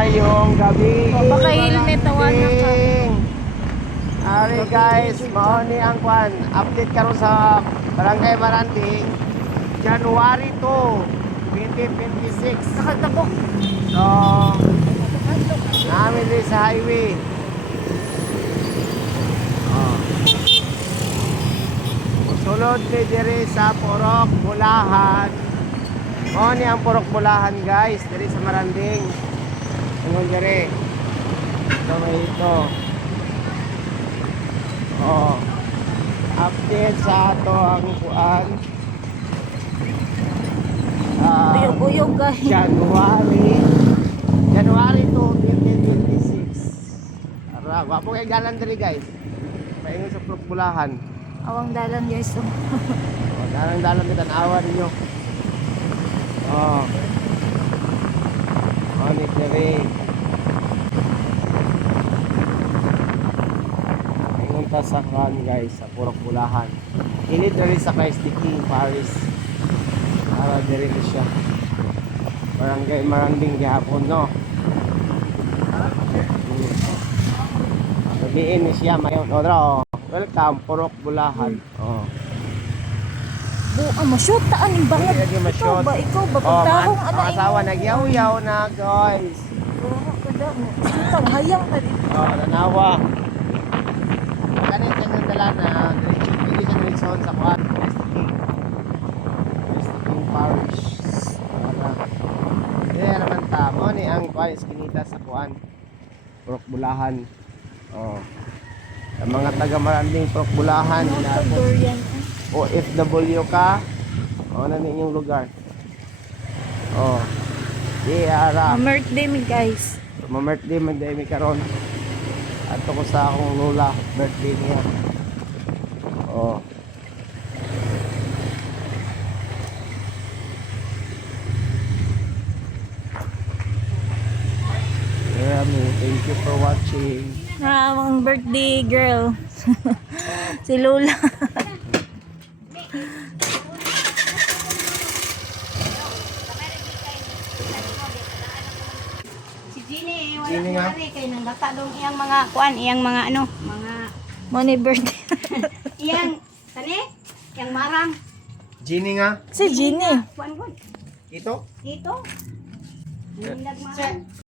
Maayong gabi. Baka helmet tawanan ka. Ari guys, mao ni ang kwan. Update karon sa Barangay Maranding, January 2, 2026. Nakatabok. So, namin din sa highway. Sulod ni diri sa Purok Bulahan. Mao ni ang Purok Bulahan guys, diri sa Maranding. Ingon diri. So may ito. Update sa ato ang kuan. Uyog-uyog guys. January 2, 2026. Ara, wapo kay galan diri guys. Paingon sa Purok Bulahan. Awang dalan guys. Dalang-dalang kita naawa ninyo. Ni diri. Ingon ta sa kan guys sa Purok Bulahan. Init diri sa Christ the King Paris. Para diri siya. Barangay Maranding gihapon no. Sabihin ni siya mayon odra. Welcome Purok Bulahan. Mashoot taan yung bangat. Ikaw Ikaw ba? Pagtahong ang asawa nagyaw-yaw na guys. Sintang hayang na dito. Nanawa. Ganit yung dala na hindi siya direksyon sa kuwan. King Parish. Kaya naman tamo ni ang kuwan iskinita sa kuwan. Purok Bulahan. Sa mga taga Maranding Purok Bulahan. OFW ka. Na ninyong lugar. Ara. Birthday mi guys. Ma-birthday man dahil may karon. Ato ko sa akong lola, birthday niya. Thank you for watching. Ang birthday girl. Si Lola. Sini nga? Kay nang bata dong iyang mga kuan, iyang mga ano, mga Money birthday. iyang tani, iyang marang. Gini nga? Si Ginny. Kuan gud. Ito? Dito. Yung nagmarang.